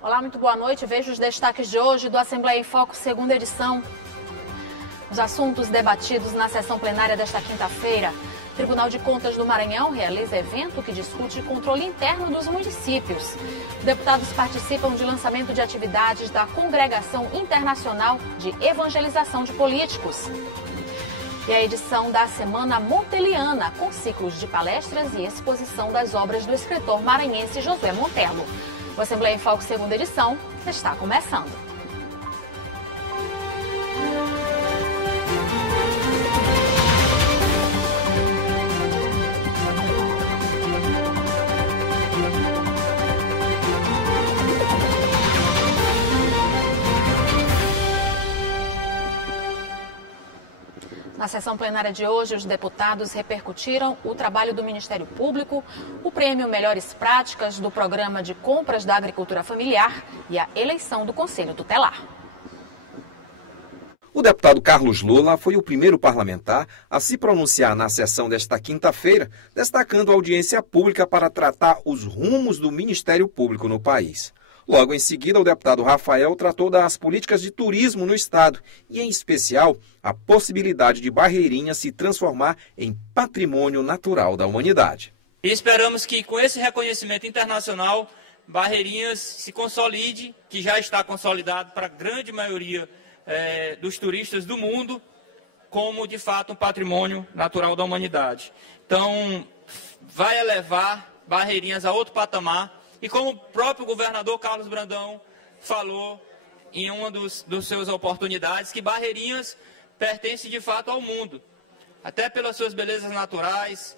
Olá, muito boa noite. Vejo os destaques de hoje do Assembleia em Foco, segunda edição. Os assuntos debatidos na sessão plenária desta quinta-feira. O Tribunal de Contas do Maranhão realiza evento que discute controle interno dos municípios. Deputados participam de lançamento de atividades da Congregação Internacional de Evangelização de Políticos. E a edição da Semana Monteliana, com ciclos de palestras e exposição das obras do escritor maranhense Josué Montello. O Assembleia em Foco, segunda edição, está começando. Na sessão plenária de hoje, os deputados repercutiram o trabalho do Ministério Público, o prêmio Melhores Práticas do Programa de Compras da Agricultura Familiar e a eleição do Conselho Tutelar. O deputado Carlos Lula foi o primeiro parlamentar a se pronunciar na sessão desta quinta-feira, destacando a audiência pública para tratar os rumos do Ministério Público no país. Logo em seguida, o deputado Rafael tratou das políticas de turismo no estado e, em especial, a possibilidade de Barreirinhas se transformar em patrimônio natural da humanidade. E esperamos que, com esse reconhecimento internacional, Barreirinhas se consolide, que já está consolidado para a grande maioria dos turistas do mundo, como, de fato, um patrimônio natural da humanidade. Então, vai elevar Barreirinhas a outro patamar. E como o próprio governador Carlos Brandão falou em uma das suas oportunidades, que Barreirinhas pertence de fato ao mundo, até pelas suas belezas naturais,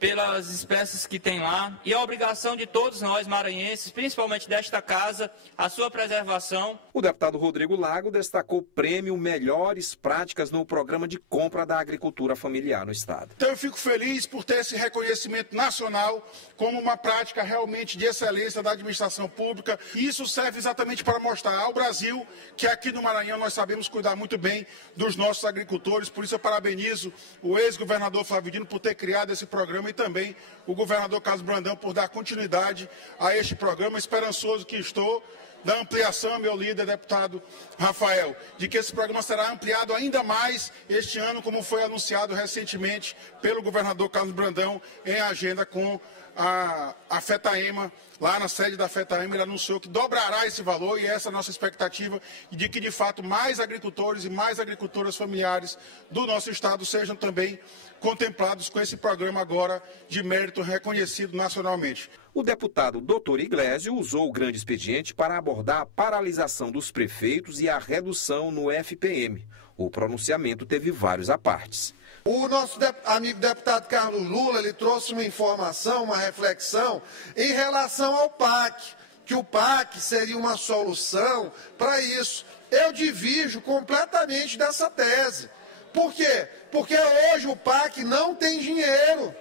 pelas espécies que tem lá, e a obrigação de todos nós maranhenses, principalmente desta casa, a sua preservação. O deputado Rodrigo Lago destacou o prêmio Melhores Práticas no Programa de Compra da Agricultura Familiar no estado. Então eu fico feliz por ter esse reconhecimento nacional como uma prática realmente de excelência da administração pública. E isso serve exatamente para mostrar ao Brasil que aqui no Maranhão nós sabemos cuidar muito bem dos nossos agricultores. Por isso eu parabenizo o ex-governador Flávio Dino por ter criado esse programa e também o governador Carlos Brandão por dar continuidade a este programa, esperançoso que estou da ampliação, meu líder, deputado Rafael, de que esse programa será ampliado ainda mais este ano, como foi anunciado recentemente pelo governador Carlos Brandão em agenda com a FETAEMA, lá na sede da FETAEMA, ele anunciou que dobrará esse valor e essa é a nossa expectativa de que, de fato, mais agricultores e mais agricultoras familiares do nosso estado sejam também contemplados com esse programa agora de mérito reconhecido nacionalmente. O deputado Dr. Iglesio usou o grande expediente para abordar a paralisação dos prefeitos e a redução no FPM. O pronunciamento teve vários apartes. O nosso amigo deputado Carlos Lula, ele trouxe uma informação, uma reflexão em relação ao PAC, que o PAC seria uma solução para isso. Eu divirjo completamente dessa tese. Por quê? Porque hoje o PAC não tem dinheiro.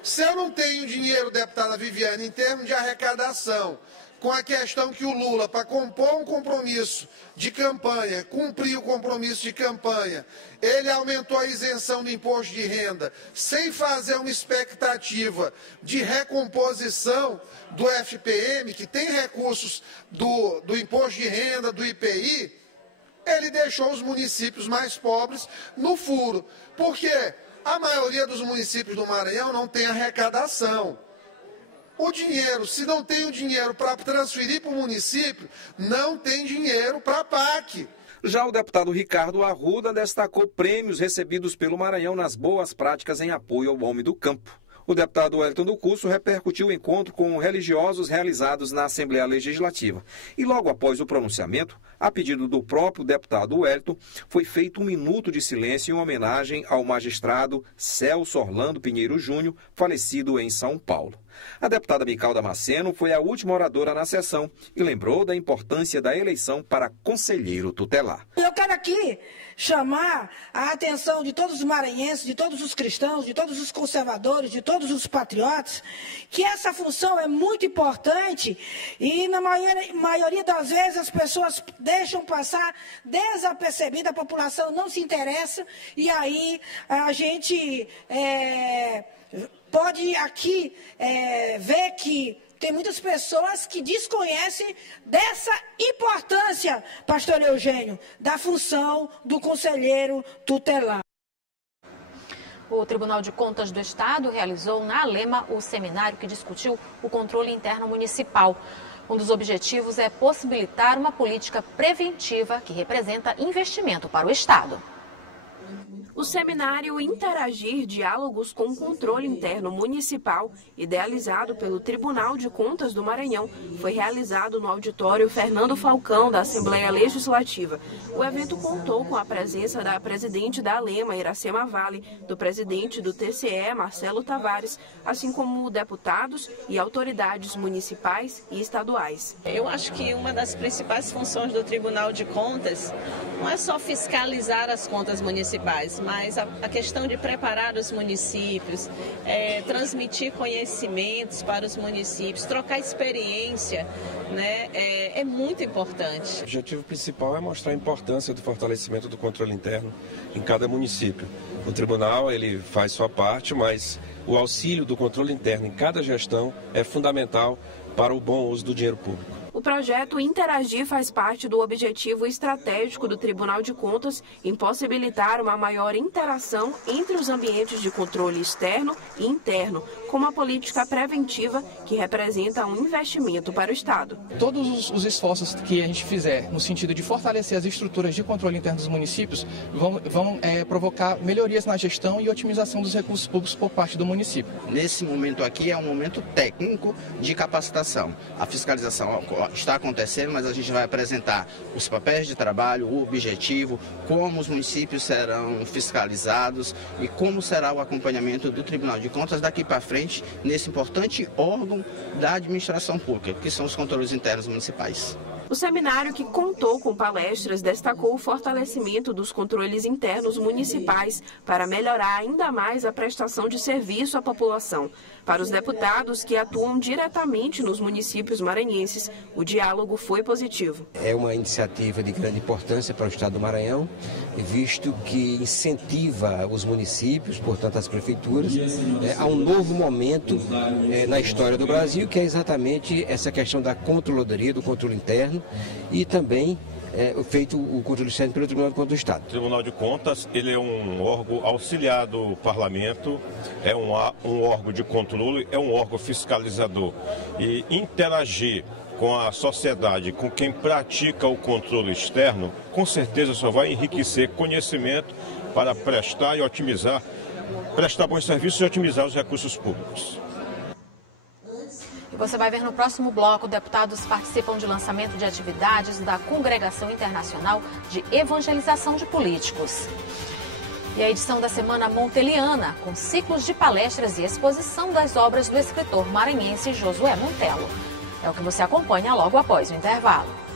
Se eu não tenho dinheiro, deputada Viviane, em termos de arrecadação, com a questão que o Lula, para compor um compromisso de campanha, cumprir o compromisso de campanha, ele aumentou a isenção do imposto de renda, sem fazer uma expectativa de recomposição do FPM, que tem recursos do imposto de renda, do IPI, ele deixou os municípios mais pobres no furo. Por quê? A maioria dos municípios do Maranhão não tem arrecadação. O dinheiro, se não tem o dinheiro para transferir para o município, não tem dinheiro para a PAC. Já o deputado Ricardo Arruda destacou prêmios recebidos pelo Maranhão nas boas práticas em apoio ao homem do campo. O deputado Wellington do Curso repercutiu o encontro com religiosos realizados na Assembleia Legislativa. E logo após o pronunciamento, a pedido do próprio deputado Wellington, foi feito um minuto de silêncio em homenagem ao magistrado Celso Orlando Pinheiro Júnior, falecido em São Paulo. A deputada Mical Damasceno foi a última oradora na sessão e lembrou da importância da eleição para conselheiro tutelar. Eu quero aqui chamar a atenção de todos os maranhenses, de todos os cristãos, de todos os conservadores, de todos os patriotas, que essa função é muito importante e na maioria das vezes as pessoas deixam passar desapercebida, a população não se interessa e aí a gente pode aqui ver que Tem muitas pessoas que desconhecem dessa importância, pastor Eugênio, da função do conselheiro tutelar. O Tribunal de Contas do Estado realizou na Alema o seminário que discutiu o controle interno municipal. Um dos objetivos é possibilitar uma política preventiva que representa investimento para o Estado. O seminário Interagir Diálogos com o Controle Interno Municipal, idealizado pelo Tribunal de Contas do Maranhão, foi realizado no auditório Fernando Falcão, da Assembleia Legislativa. O evento contou com a presença da presidente da Alema, Iracema Vale, do presidente do TCE, Marcelo Tavares, assim como deputados e autoridades municipais e estaduais. Eu acho que uma das principais funções do Tribunal de Contas não é só fiscalizar as contas municipais, mas a questão de preparar os municípios, transmitir conhecimentos para os municípios, trocar experiência, né, é muito importante. O objetivo principal é mostrar a importância do fortalecimento do controle interno em cada município. O tribunal ele faz sua parte, mas o auxílio do controle interno em cada gestão é fundamental para o bom uso do dinheiro público. O projeto Interagir faz parte do objetivo estratégico do Tribunal de Contas em possibilitar uma maior interação entre os ambientes de controle externo e interno, com uma política preventiva que representa um investimento para o Estado. Todos os esforços que a gente fizer no sentido de fortalecer as estruturas de controle interno dos municípios vão provocar melhorias na gestão e otimização dos recursos públicos por parte do município. Nesse momento aqui é um momento técnico de capacitação. A fiscalização está acontecendo, mas a gente vai apresentar os papéis de trabalho, o objetivo, como os municípios serão fiscalizados e como será o acompanhamento do Tribunal de Contas daqui para frente nesse importante órgão da administração pública, que são os controles internos municipais. O seminário, que contou com palestras, destacou o fortalecimento dos controles internos municipais para melhorar ainda mais a prestação de serviço à população. Para os deputados que atuam diretamente nos municípios maranhenses, o diálogo foi positivo. É uma iniciativa de grande importância para o Estado do Maranhão, visto que incentiva os municípios, portanto as prefeituras, a um novo momento na história do Brasil, que é exatamente essa questão da controladoria, do controle interno, e também feito o controle externo pelo Tribunal de Contas do Estado. O Tribunal de Contas ele é um órgão auxiliar do Parlamento, é um órgão de controle, é um órgão fiscalizador. E interagir com a sociedade, com quem pratica o controle externo, com certeza só vai enriquecer conhecimento para prestar bons serviços e otimizar os recursos públicos. Você vai ver no próximo bloco, deputados participam de lançamento de atividades da Congregação Internacional de Evangelização de Políticos. E a edição da Semana Monteliana, com ciclos de palestras e exposição das obras do escritor maranhense Josué Montelo. É o que você acompanha logo após o intervalo.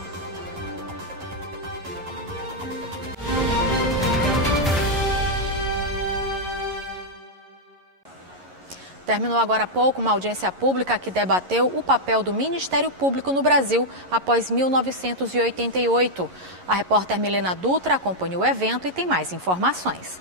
Terminou agora há pouco uma audiência pública que debateu o papel do Ministério Público no Brasil após 1988. A repórter Milena Dutra acompanhou o evento e tem mais informações.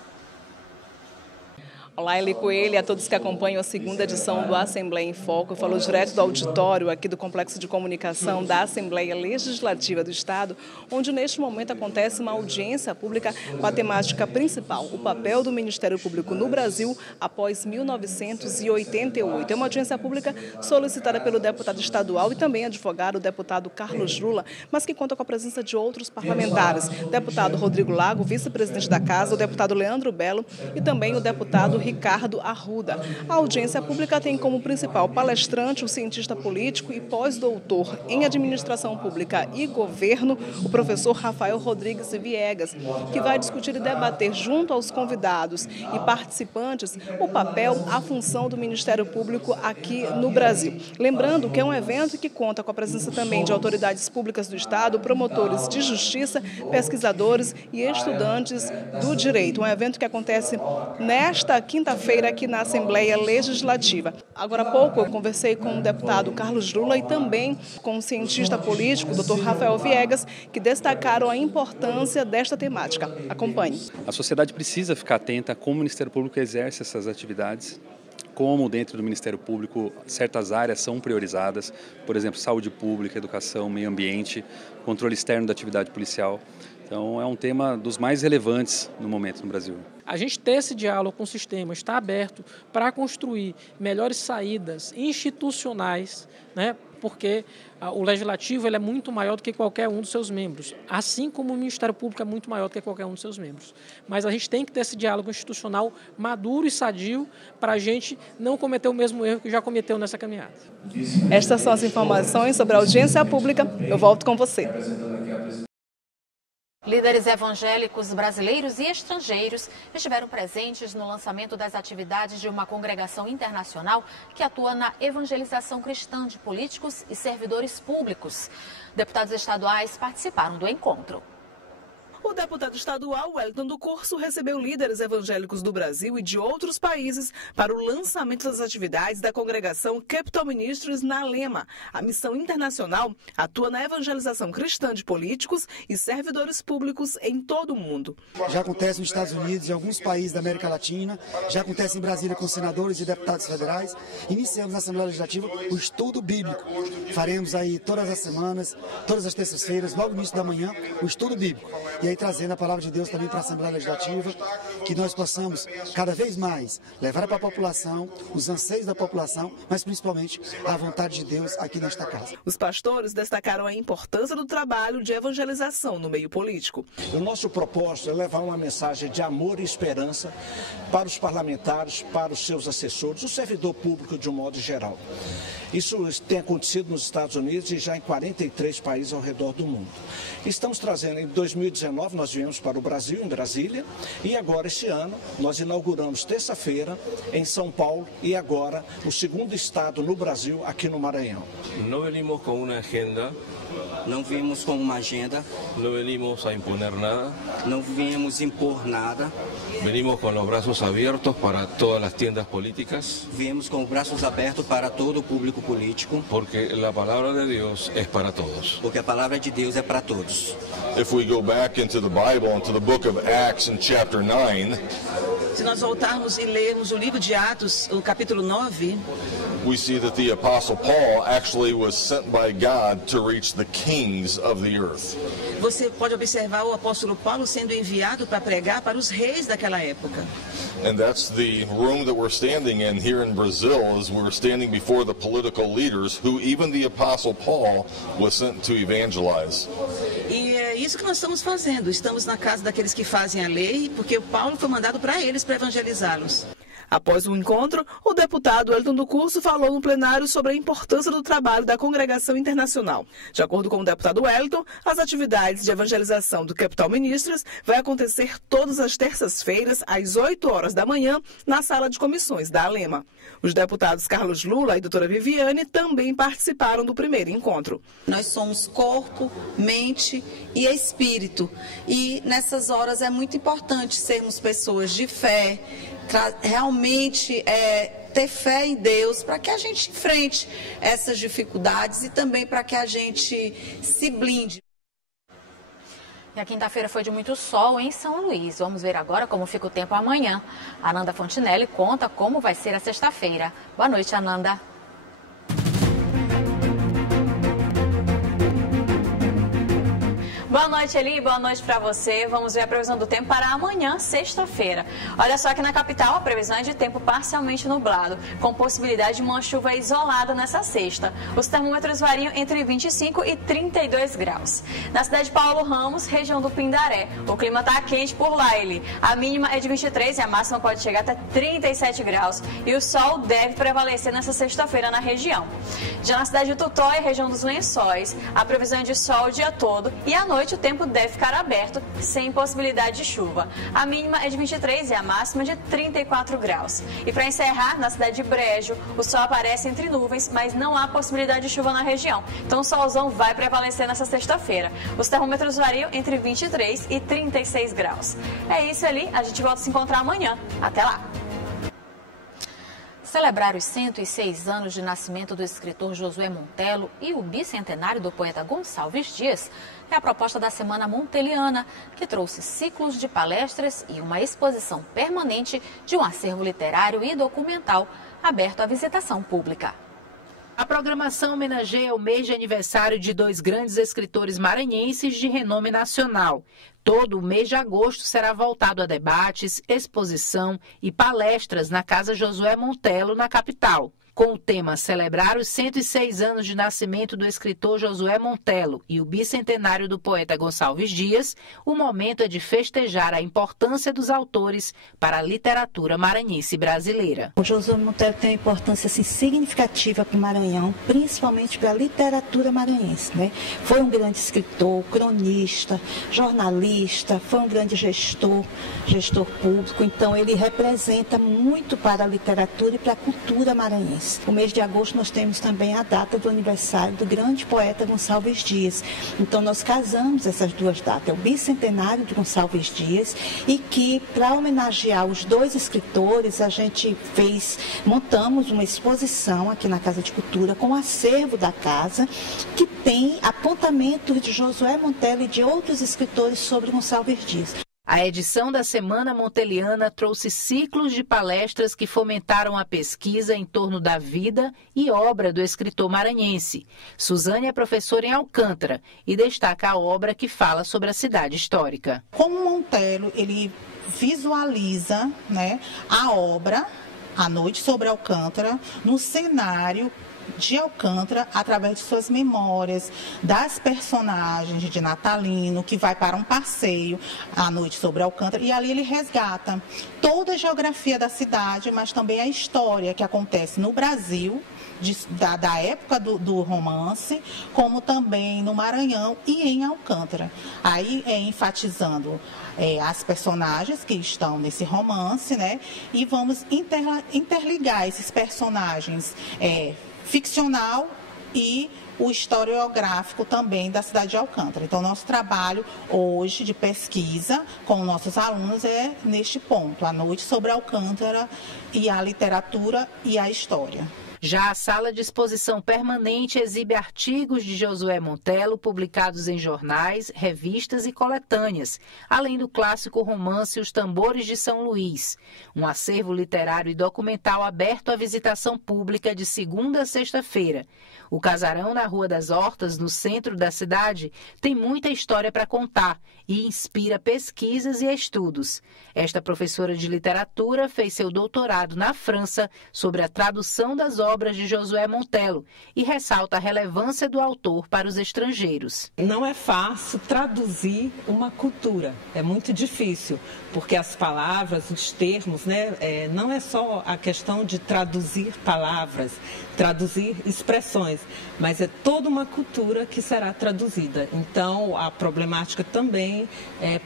Olá, Eli Coelho, e a todos que acompanham a segunda edição do Assembleia em Foco. Eu falo direto do auditório aqui do Complexo de Comunicação da Assembleia Legislativa do Estado, onde neste momento acontece uma audiência pública com a temática principal, o papel do Ministério Público no Brasil após 1988. É uma audiência pública solicitada pelo deputado estadual e também advogado, o deputado Carlos Lula, mas que conta com a presença de outros parlamentares, deputado Rodrigo Lago, vice-presidente da Casa, o deputado Leandro Belo e também o deputado Ricardo Arruda. A audiência pública tem como principal palestrante o cientista político e pós-doutor em administração pública e governo, o professor Rafael Rodrigues Viegas, que vai discutir e debater junto aos convidados e participantes o papel, a função do Ministério Público aqui no Brasil. Lembrando que é um evento que conta com a presença também de autoridades públicas do Estado, promotores de justiça, pesquisadores e estudantes do direito. Um evento que acontece nesta quinta-feira aqui na Assembleia Legislativa. Agora há pouco eu conversei com o deputado Carlos Lula e também com o cientista político, o doutor Rafael Viegas, que destacaram a importância desta temática. Acompanhe. A sociedade precisa ficar atenta a como o Ministério Público exerce essas atividades, como dentro do Ministério Público certas áreas são priorizadas, por exemplo, saúde pública, educação, meio ambiente, controle externo da atividade policial. Então é um tema dos mais relevantes no momento no Brasil. A gente ter esse diálogo com o sistema, está aberto para construir melhores saídas institucionais, né? Porque o Legislativo ele é muito maior do que qualquer um dos seus membros, assim como o Ministério Público é muito maior do que qualquer um dos seus membros. Mas a gente tem que ter esse diálogo institucional maduro e sadio para a gente não cometer o mesmo erro que já cometeu nessa caminhada. Estas são as informações sobre a audiência pública. Eu volto com você. Líderes evangélicos brasileiros e estrangeiros estiveram presentes no lançamento das atividades de uma congregação internacional que atua na evangelização cristã de políticos e servidores públicos. Deputados estaduais participaram do encontro. O deputado estadual Wellington do Curso recebeu líderes evangélicos do Brasil e de outros países para o lançamento das atividades da congregação Capital Ministries na Lema. A missão internacional atua na evangelização cristã de políticos e servidores públicos em todo o mundo. Já acontece nos Estados Unidos e em alguns países da América Latina, já acontece em Brasília com senadores e deputados federais. Iniciamos na Assembleia Legislativa o estudo bíblico. Faremos aí todas as semanas, todas as terças-feiras, logo no início da manhã, o estudo bíblico. E aí trazendo a palavra de Deus também para a Assembleia Legislativa, que nós possamos cada vez mais levar para a população os anseios da população, mas principalmente a vontade de Deus aqui nesta casa. Os pastores destacaram a importância do trabalho de evangelização no meio político. O nosso propósito é levar uma mensagem de amor e esperança para os parlamentares, para os seus assessores, o servidor público de um modo geral. Isso tem acontecido nos Estados Unidos e já em 43 países ao redor do mundo. Estamos trazendo, em 2019, nós viemos para o Brasil, em Brasília, e agora, este ano, nós inauguramos terça-feira em São Paulo e agora o segundo estado no Brasil, aqui no Maranhão. Não venimos com uma agenda. Não viemos com uma agenda. Não venimos a imponer nada. Não viemos impor nada. Venimos com os braços abertos para todas as tiendas políticas. Viemos com os braços abertos para todo o público político. Porque a palavra de Deus é para todos. Porque a palavra de Deus é para todos. If we go back into the Bible, into the book of Acts in chapter 9, se nós voltarmos e lermos o livro de Atos, o capítulo 9, we see that the apostle Paul actually was sent by God to reach the kings of the earth. Você pode observar o apóstolo Paulo sendo enviado para pregar para os reis daquela época. And that's the room that we're standing in here in Brazil, as we're standing before the political leaders who even the apostle Paul was sent to evangelize. E é isso que nós estamos fazendo. Estamos na casa daqueles que fazem a lei, porque o Paulo foi mandado para eles para evangelizá-los. Após o encontro, o deputado Wellington do Curso falou no plenário sobre a importância do trabalho da congregação internacional. De acordo com o deputado Wellington, as atividades de evangelização do Capital Ministries vai acontecer todas as terças-feiras, às 8 horas da manhã, na sala de comissões da Alema. Os deputados Carlos Lula e doutora Viviane também participaram do primeiro encontro. Nós somos corpo, mente e espírito. E nessas horas é muito importante sermos pessoas de fé, realmente ter fé em Deus para que a gente enfrente essas dificuldades e também para que a gente se blinde. E a quinta-feira foi de muito sol em São Luís. Vamos ver agora como fica o tempo amanhã. A Ananda Fontinelli conta como vai ser a sexta-feira. Boa noite, Ananda. Boa noite, Eli. Boa noite para você. Vamos ver a previsão do tempo para amanhã, sexta-feira. Olha só que na capital a previsão é de tempo parcialmente nublado, com possibilidade de uma chuva isolada nessa sexta. Os termômetros variam entre 25 e 32 graus. Na cidade de Paulo Ramos, região do Pindaré, o clima está quente por lá, Eli. A mínima é de 23 e a máxima pode chegar até 37 graus. E o sol deve prevalecer nessa sexta-feira na região. Já na cidade de Tutóia, região dos Lençóis, a previsão é de sol o dia todo e à noite o tempo deve ficar aberto, sem possibilidade de chuva. A mínima é de 23 e a máxima de 34 graus. E para encerrar, na cidade de Brejo, o sol aparece entre nuvens, mas não há possibilidade de chuva na região. Então o solzão vai prevalecer nessa sexta-feira. Os termômetros variam entre 23 e 36 graus. É isso, ali. A gente volta a se encontrar amanhã. Até lá! Celebrar os 106 anos de nascimento do escritor Josué Montelo e o bicentenário do poeta Gonçalves Dias é a proposta da Semana Monteliana, que trouxe ciclos de palestras e uma exposição permanente de um acervo literário e documental aberto à visitação pública. A programação homenageia o mês de aniversário de 2 grandes escritores maranhenses de renome nacional. Todo o mês de agosto será voltado a debates, exposição e palestras na Casa Josué Montello, na capital. Com o tema celebrar os 106 anos de nascimento do escritor Josué Montello e o bicentenário do poeta Gonçalves Dias, o momento é de festejar a importância dos autores para a literatura maranhense brasileira. O Josué Montello tem uma importância assim, significativa para o Maranhão, principalmente para a literatura maranhense, né? Foi um grande escritor, cronista, jornalista, foi um grande gestor público, então ele representa muito para a literatura e para a cultura maranhense. O mês de agosto nós temos também a data do aniversário do grande poeta Gonçalves Dias. Então nós casamos essas duas datas, é o bicentenário de Gonçalves Dias, e que para homenagear os 2 escritores a gente montamos uma exposição aqui na Casa de Cultura com o acervo da casa, que tem apontamentos de Josué Montello e de outros escritores sobre Gonçalves Dias. A edição da Semana Monteliana trouxe ciclos de palestras que fomentaram a pesquisa em torno da vida e obra do escritor maranhense. Suzane é professora em Alcântara e destaca a obra que fala sobre a cidade histórica. Como Montello, ele visualiza, né, a obra A Noite sobre Alcântara no cenário de Alcântara, através de suas memórias, das personagens de Natalino, que vai para um passeio à noite sobre Alcântara, e ali ele resgata toda a geografia da cidade, mas também a história que acontece no Brasil, da época do romance, como também no Maranhão e em Alcântara. Aí enfatizando as personagens que estão nesse romance, né? E vamos interligar esses personagens ficcional e o historiográfico também da cidade de Alcântara. Então, nosso trabalho hoje de pesquisa com nossos alunos é neste ponto, A Noite sobre Alcântara e a literatura e a história. Já a sala de exposição permanente exibe artigos de Josué Montello publicados em jornais, revistas e coletâneas, além do clássico romance Os Tambores de São Luís, um acervo literário e documental aberto à visitação pública de segunda a sexta-feira. O casarão na Rua das Hortas, no centro da cidade, tem muita história para contar e inspira pesquisas e estudos. Esta professora de literatura fez seu doutorado na França sobre a tradução das obras de Josué Montello e ressalta a relevância do autor para os estrangeiros. Não é fácil traduzir uma cultura, é muito difícil, porque as palavras, os termos, né, não é só a questão de traduzir palavras, traduzir expressões, mas é toda uma cultura que será traduzida. Então, a problemática também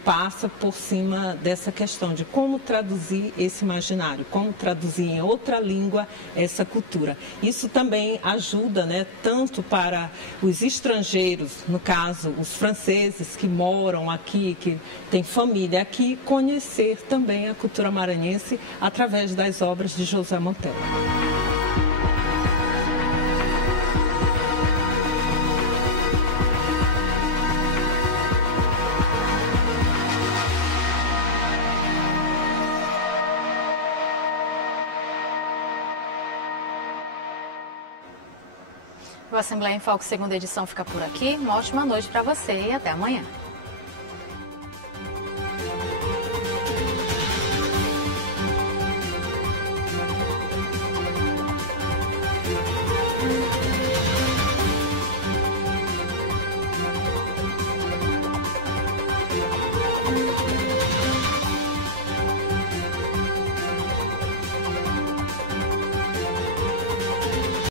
passa por cima dessa questão de como traduzir esse imaginário, como traduzir em outra língua essa cultura. Isso também ajuda, né, tanto para os estrangeiros, no caso, os franceses que moram aqui, que têm família aqui, conhecer também a cultura maranhense através das obras de Josué Montello. O Assembleia em Foco, segunda edição, fica por aqui. Uma ótima noite para você e até amanhã.